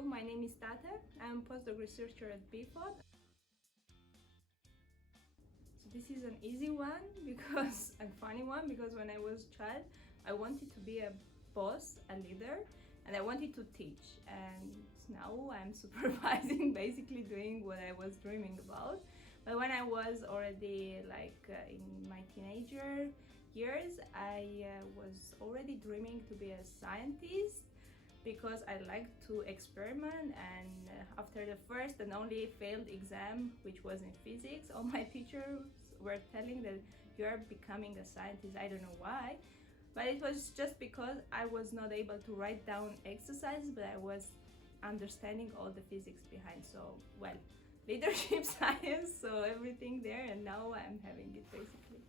Hello, my name is Tate. I'm a postdoc researcher at B-PHOT. So this is an easy one because a funny one because when I was a child, I wanted to be a boss, a leader, and I wanted to teach. And now I'm supervising, basically doing what I was dreaming about. But when I was already in my teenager years, I was already dreaming to be a scientist because I like to experiment, and after the first and only failed exam, which was in physics, all my teachers were telling that you are becoming a scientist. I don't know why, but it was just because I was not able to write down exercises, but I was understanding all the physics behind. So, well, leadership, science, so everything there, and now I'm having it basically.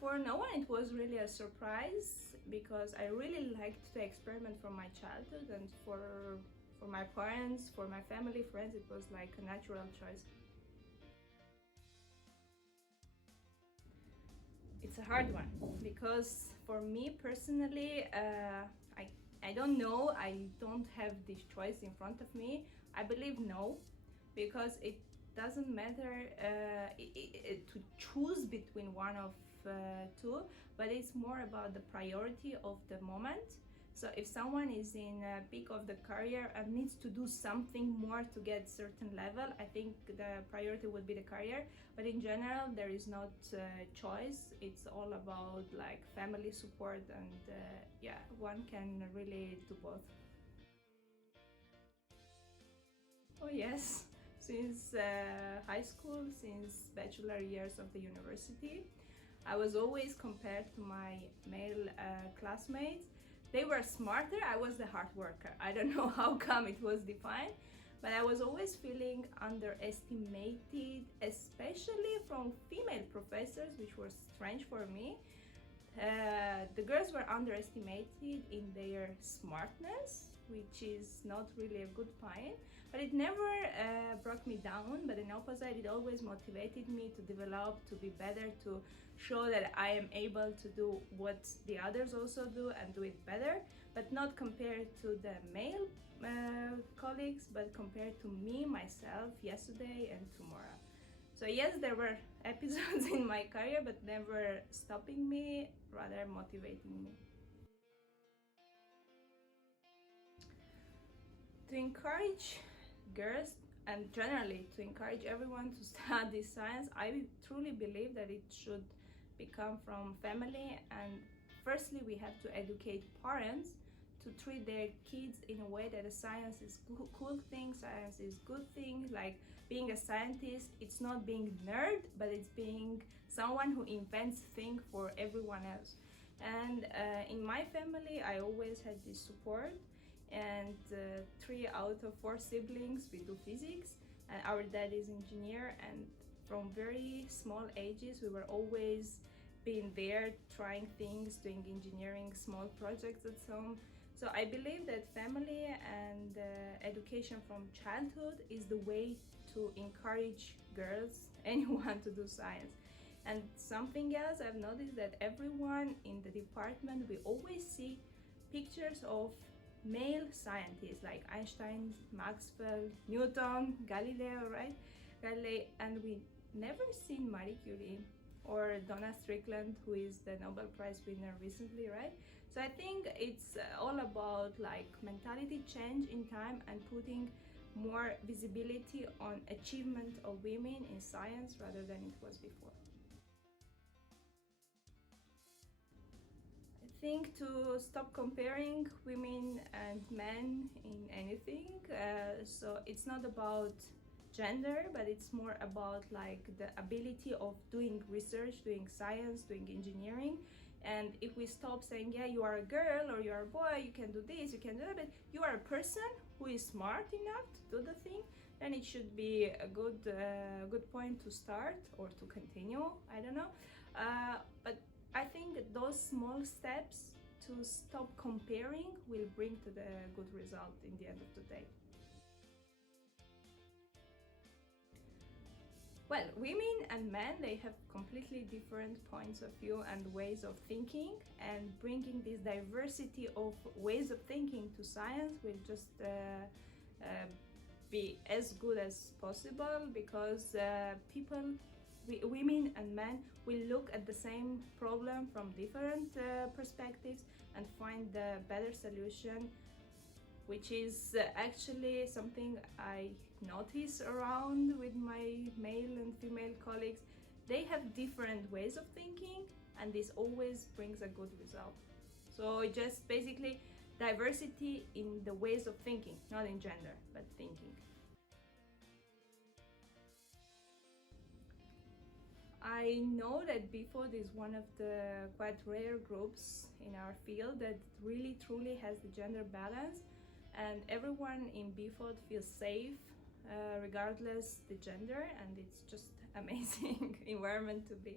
For no one, it was really a surprise because I really liked to experiment from my childhood, and for my parents, for my family, friends, it was like a natural choice. It's a hard one because for me personally, I don't know, I don't have this choice in front of me. I believe no, because it doesn't matter to choose between one of two, but it's more about the priority of the moment. So if someone is in a peak of the career and needs to do something more to get certain level, I think the priority would be the career. But in general, there is not choice. It's all about like family support, and yeah, one can really do both. Oh yes, since high school, since bachelor years of the university, I was always compared to my male classmates. They were smarter, I was the hard worker. I don't know how come it was defined, but I was always feeling underestimated, especially from female professors, which was strange for me. The girls were underestimated in their smartness, which is not really a good point, but it never brought me down, but in opposite, it always motivated me to develop, to be better, to show that I am able to do what the others also do and do it better, but not compared to the male colleagues, but compared to me, myself, yesterday and tomorrow. So yes, there were episodes in my career, but never stopping me, rather motivating me. To encourage girls, and generally to encourage everyone to study science, I truly believe that it should become from family. And firstly, we have to educate parents to treat their kids in a way that a science is cool thing, science is good thing. Like being a scientist, it's not being nerd, but it's being someone who invents things for everyone else. And in my family, I always had this support, and 3 out of 4 siblings, we do physics, and our dad is engineer, and from very small ages we were always being there, trying things, doing engineering, small projects at home. So I believe that family and education from childhood is the way to encourage girls, anyone, to do science. And something else I've noticed, that everyone in the department, we always see pictures of male scientists like Einstein, Maxwell, Newton, Galileo, right? Galilei, and we never seen Marie Curie or Donna Strickland, who is the Nobel Prize winner recently, right? So I think it's all about like mentality change in time and putting more visibility on achievement of women in science rather than it was before. I think to stop comparing women and men in anything. So it's not about gender, but it's more about like the ability of doing research, doing science, doing engineering. And if we stop saying, yeah, you are a girl or you are a boy, you can do this, you can do that, but you are a person who is smart enough to do the thing, then it should be a good point to start or to continue. I don't know, but I think those small steps to stop comparing will bring to the good result in the end of the day. Well, women and men, they have completely different points of view and ways of thinking, and bringing this diversity of ways of thinking to science will just be as good as possible, because women and men will look at the same problem from different perspectives and find the better solution, which is actually something I notice around with my male and female colleagues. They have different ways of thinking, and this always brings a good result. So just basically diversity in the ways of thinking, not in gender, but thinking. I know that B-PHOT is one of the quite rare groups in our field that really truly has the gender balance, and everyone in B-PHOT feels safe regardless the gender, and it's just amazing environment to be.